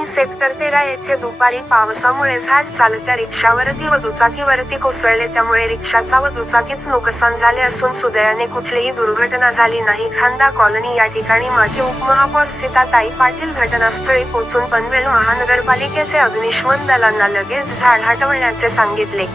Parbhani sector 13 येथे दुपारी पावसामुळे झाड चालत्या रिक्षावरती व दुचाकीवरती कोसळले, त्यामुळे रिक्षाचा व दुचाकीच नुकसान झाले असून सुदैवाने कुठलीही दुर्घटना झाली नाही. खांदा कॉलनी या ठिकाणी माजी उपमहापौर सीताताई पाटील घटनास्थळी पोहोचून पनवेल महानगरपालिकेचे अग्निशमन दलांना लगेच झाड हटवण्याचे सांगितले.